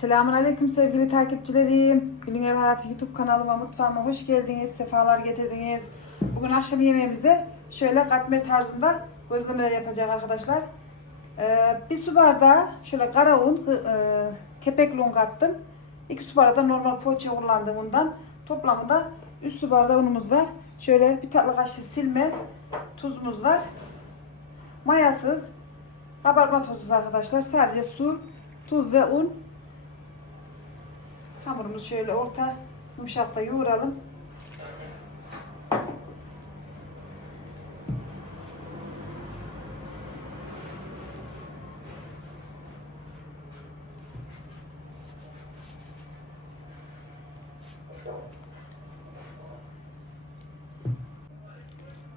Selamun Aleyküm sevgili takipçilerim. Gülün Ev Hayatı YouTube kanalıma, mutfağıma hoş geldiniz, sefalar getirdiniz. Bugün akşam yemeğimize şöyle katmer tarzında gözlemeler yapacak arkadaşlar. Ee, bir su bardağı şöyle kara un, e, kepekli un kattım. İki su bardağı da normal poğaça kullandım undan. Toplamında 3 su bardağı unumuz var. Şöyle bir tatlı kaşığı silme, tuzumuz var. Mayasız, kabartma tozsuz arkadaşlar. Sadece su, tuz ve un. Hamurumuzu şöyle orta yumuşakta yoğuralım.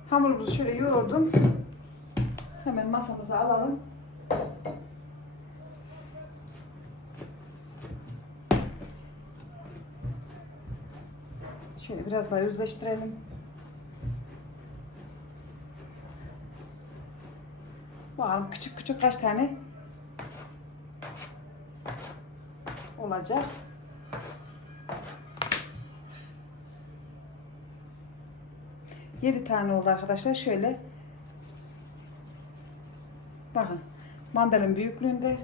Hamurumuzu şöyle yoğurdum. Hemen masamıza alalım. Şöyle biraz daha özleştirelim. Bakalım küçük küçük kaç tane olacak. Yedi tane oldu arkadaşlar. Şöyle bakın mandalin büyüklüğünde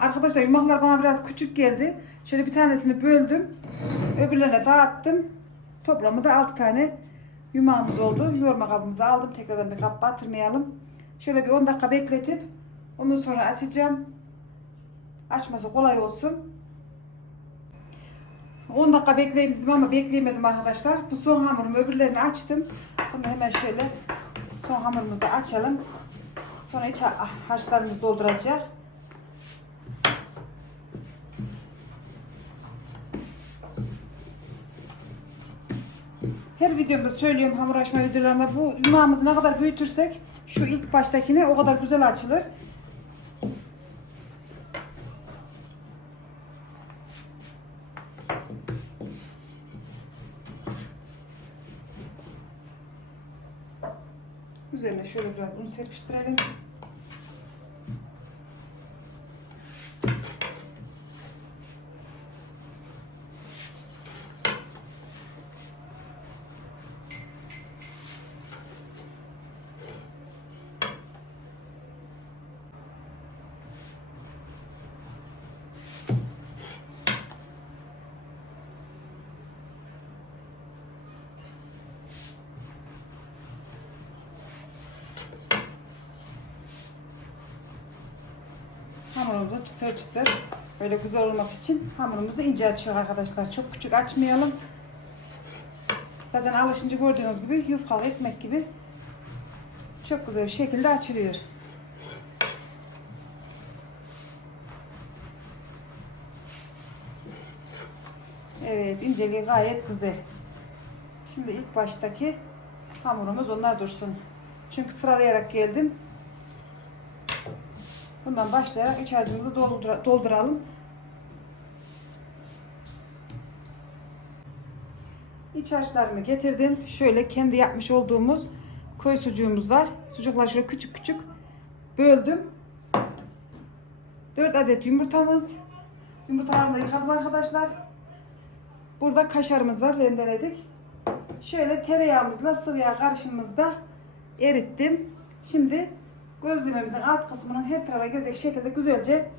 Arkadaşlar yumaklar bana biraz küçük geldi. Şöyle bir tanesini böldüm. Öbürlerine dağıttım. Toplamı da 6 tane yumağımız oldu. Yoğurma kabımızı aldım. Tekrardan bir kap batırmayalım. Şöyle bir 10 dakika bekletip ondan sonra açacağım. Açması kolay olsun. 10 dakika bekleyeyim dedim ama bekleyemedim arkadaşlar. Bu son hamurum öbürlerini açtım. Bunu hemen şöyle son hamurumuzu açalım. Sonra iç ha- harçlarımızı dolduracak. Her videomda söylüyorum hamur açma videolarımda bu yumağımızı ne kadar büyütürsek şu ilk baştakine o kadar güzel açılır. Üzerine şöyle biraz un serpiştirelim. Hamurumuzu çıtır çıtır böyle güzel olması için hamurumuzu ince açıyor arkadaşlar. Çok küçük açmayalım. Zaten alışınca gördüğünüz gibi yufkalı ekmek gibi çok güzel bir şekilde açılıyor. Evet inceliği gayet güzel. Şimdi ilk baştaki hamurumuz onlar dursun. Çünkü sıralayarak geldim. Bundan başlayarak iç harcımızı doldura- dolduralım. İç harçlarımı getirdim. Şöyle kendi yapmış olduğumuz koy sucuğumuz var. Sucuklar şöyle küçük küçük böldüm. 4 adet yumurtamız. Yumurtalarını da yıkadım arkadaşlar. Burada kaşarımız var rendeledik. Şöyle tereyağımızla sıvı yağ karışımımızda erittim. Şimdi gözlememizin alt kısmının her tarafa gelecek şekilde güzelce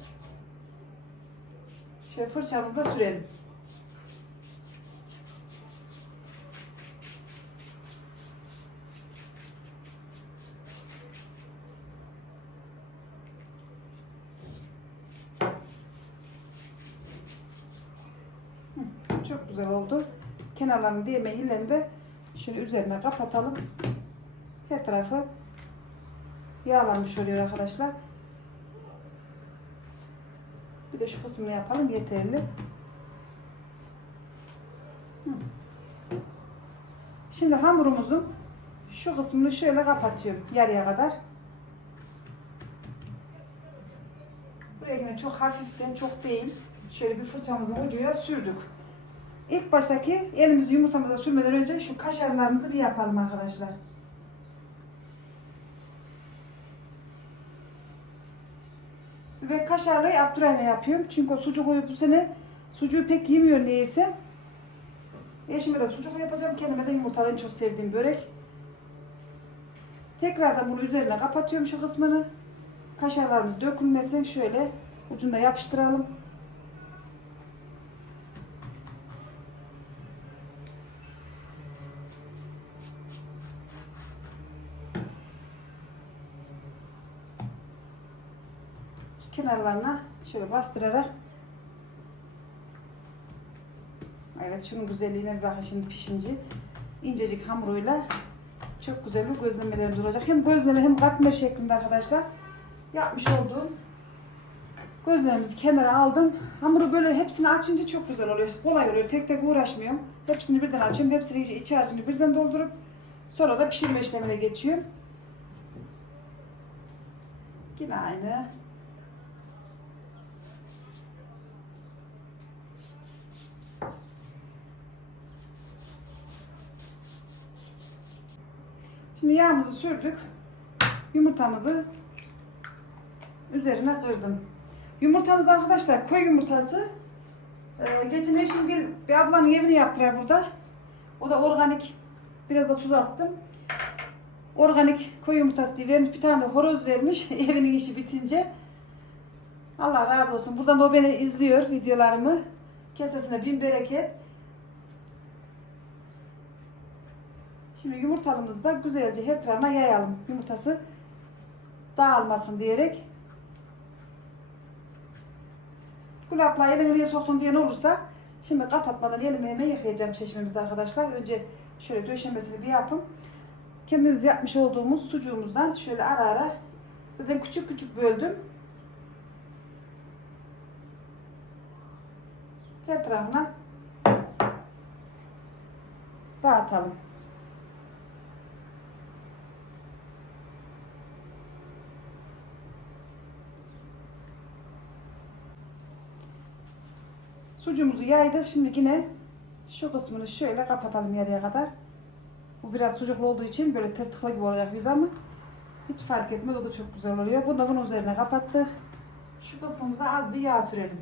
şöyle fırçamızla sürelim. Çok güzel oldu. Kenarlarını değme illerini de şöyle üzerine kapatalım. Her tarafı yağlanmış oluyor arkadaşlar. Bir de şu kısmını yapalım yeterli. Şimdi hamurumuzun şu kısmını şöyle kapatıyorum yarıya kadar. Buraya yine çok hafiften çok değil. Şöyle bir fırçamızın ucuyla sürdük. İlk baştaki elimizi yumurtamıza sürmeden önce şu kaşarlarımızı bir yapalım arkadaşlar. Ben kaşarlıyı Abdurrahim'e yapıyorum. Çünkü o sucukluyu bu sene sucuğu pek yemiyor neyse. Eşime de sucuklu yapacağım. Kendime de yumurtalı en çok sevdiğim börek. Tekrardan bunu üzerine kapatıyorum şu kısmını. Kaşarlarımız dökülmesin. Şöyle ucunda yapıştıralım. Kenarlarına şöyle bastırarak Evet şunun güzelliğine bir bakın şimdi pişince. incecik hamuruyla çok güzel bir gözlemeler duracak. Hem gözleme hem katmer şeklinde arkadaşlar. Yapmış olduğum gözlememizi kenara aldım. Hamuru böyle hepsini açınca çok güzel oluyor. Kolay oluyor. Tek tek uğraşmıyorum. Hepsini birden açıyorum. Hepsini iç- iç harcını birden doldurup sonra da pişirme işlemine geçiyorum. Yine aynı. Şimdi yağımızı sürdük. Yumurtamızı üzerine kırdım. Yumurtamız arkadaşlar koy yumurtası. Ee, geçen eşim bir, bir ablanın evini yaptılar burada. O da organik. Biraz da tuz attım. Organik koy yumurtası diye vermiş. Bir tane de horoz vermiş evinin işi bitince. Allah razı olsun. Buradan da o beni izliyor videolarımı. Kesesine bin bereket. Şimdi yumurtalımızı da güzelce her tarafına yayalım. Yumurtası dağılmasın diyerek. Kulapla elini niye soktun diyen olursa şimdi kapatmadan elimi hemen yıkayacağım çeşmemizi arkadaşlar. Önce şöyle döşemesini bir yapın. Kendimiz yapmış olduğumuz sucuğumuzdan şöyle ara ara zaten küçük küçük böldüm. Her tarafına dağıtalım. Sucuğumuzu yaydık. Şimdi yine şu kısmını şöyle kapatalım yarıya kadar. Bu biraz sucuklu olduğu için böyle tırtıklı gibi olacak yüz ama hiç fark etmez. O da çok güzel oluyor. Bunu da bunun üzerine kapattık. Şu kısmımıza az bir yağ sürelim.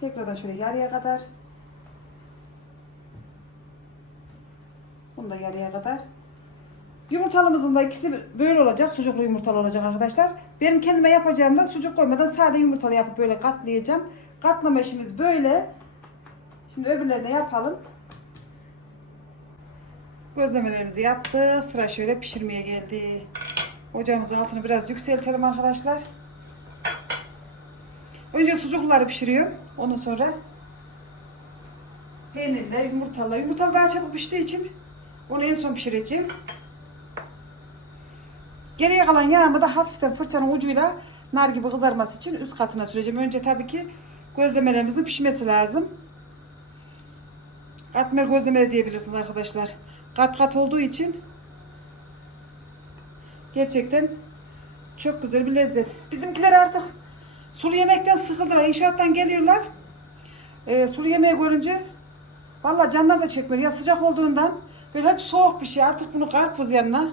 Tekrardan şöyle yarıya kadar. Bunu da yarıya kadar. Yumurtalımızın da ikisi böyle olacak. Sucuklu yumurtalı olacak arkadaşlar. Benim kendime yapacağım da sucuk koymadan sade yumurtalı yapıp böyle katlayacağım. Katlama işimiz böyle. Şimdi öbürlerini yapalım. Gözlemelerimizi yaptık. Sıra şöyle pişirmeye geldi. Ocağımızın altını biraz yükseltelim arkadaşlar. Önce sucukları pişiriyorum. Ondan sonra peynirler, yumurtalar. Yumurtalar daha çabuk piştiği için onu en son pişireceğim. Geriye kalan yağımı da hafiften fırçanın ucuyla nar gibi kızarması için üst katına süreceğim. Önce tabii ki gözlemelerimizin pişmesi lazım. Katmer gözleme diyebilirsiniz arkadaşlar. Kat kat olduğu için gerçekten çok güzel bir lezzet. Bizimkiler artık sulu yemekten sıkıldılar. İnşaattan geliyorlar. Ee, sulu yemeği görünce vallahi canlar da çekmiyor. Ya sıcak olduğundan böyle hep soğuk bir şey. Artık bunu karpuz yanına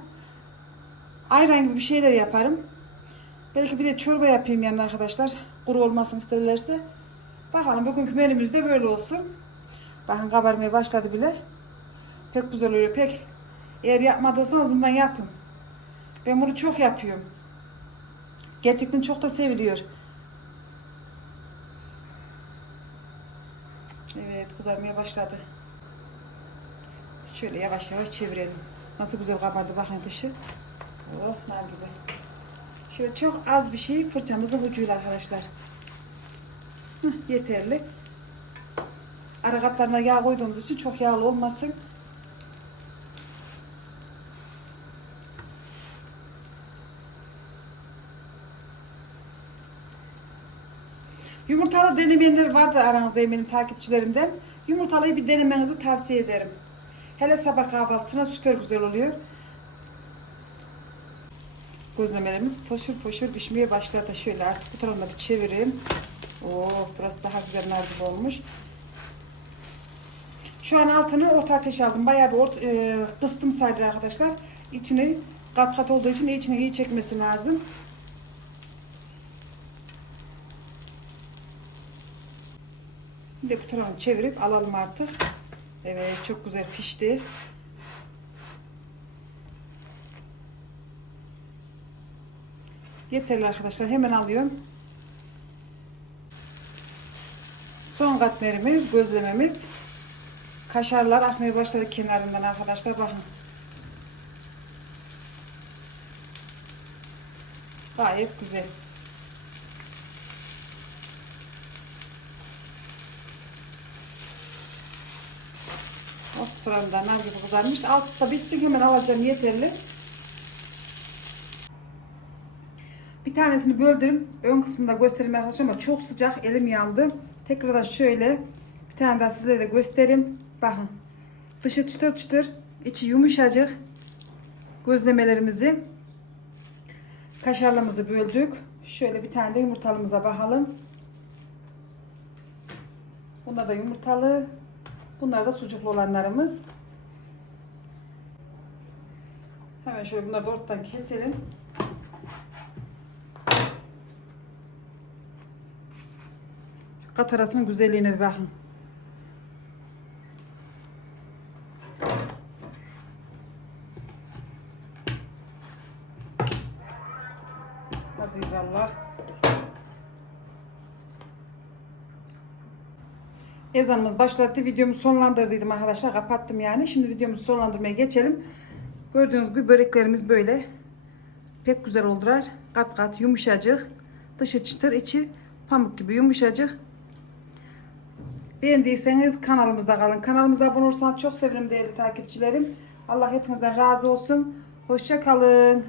ayran gibi bir şeyler yaparım. Belki bir de çorba yapayım yanına arkadaşlar. Kuru olmasını isterlerse. Bakalım bugünkü menümüz de böyle olsun. Bakın kabarmaya başladı bile. Pek güzel oluyor pek. Eğer yapmadıysanız bundan yapın. Ben bunu çok yapıyorum. Gerçekten çok da seviliyor. Evet kızarmaya başladı. Şöyle yavaş yavaş çevirelim. Nasıl güzel kabardı bakın dışı. Oh nar gibi. Şöyle çok az bir şey fırçamızın ucuyla arkadaşlar. Hıh, yeterli. Ara katlarına yağ koyduğumuz için çok yağlı olmasın. Yumurtalı denemeyenler vardı aranızda eminim takipçilerimden. Yumurtalıyı bir denemenizi tavsiye ederim. Hele sabah kahvaltısına süper güzel oluyor. Gözlemelerimiz foşur foşur pişmeye başladı. Şöyle artık bu tarafına bir çevireyim. Oo, burası daha güzel gibi olmuş. Şu an altını orta ateş aldım. Bayağı bir ort, e, kıstım sadece arkadaşlar. İçini kat kat olduğu için içine iyi çekmesi lazım. Bir de bu tarafını çevirip alalım artık. Evet çok güzel pişti. Yeterli arkadaşlar. Hemen alıyorum. Son katmerimiz, gözlememiz. Kaşarlar akmaya başladı kenarından arkadaşlar. Bakın. Gayet güzel. Alt tarafından nar gibi kızarmış. Altısa bitsin hemen alacağım yeterli. Bir tanesini böldüm. Ön kısmında göstereyim arkadaşlar ama çok sıcak. Elim yandı. Tekrardan şöyle bir tane daha sizlere de göstereyim. Bakın. Dışı çıtır çıtır. içi yumuşacık. Gözlemelerimizi kaşarlarımızı böldük. Şöyle bir tane de yumurtalımıza bakalım. Bunlar da yumurtalı. Bunlar da sucuklu olanlarımız. Hemen şöyle bunları da ortadan keselim. Şu kat arasının güzelliğine bir bakın. Aziz Allah. Ezanımız başladı. Videomu sonlandırdıydım arkadaşlar. Kapattım yani. Şimdi videomuzu sonlandırmaya geçelim. Gördüğünüz gibi böreklerimiz böyle. Pek güzel oldular. Kat kat yumuşacık. Dışı çıtır içi pamuk gibi yumuşacık. Beğendiyseniz kanalımızda kalın. Kanalımıza abone olursanız çok sevinirim değerli takipçilerim. Allah hepinizden razı olsun. Hoşça kalın.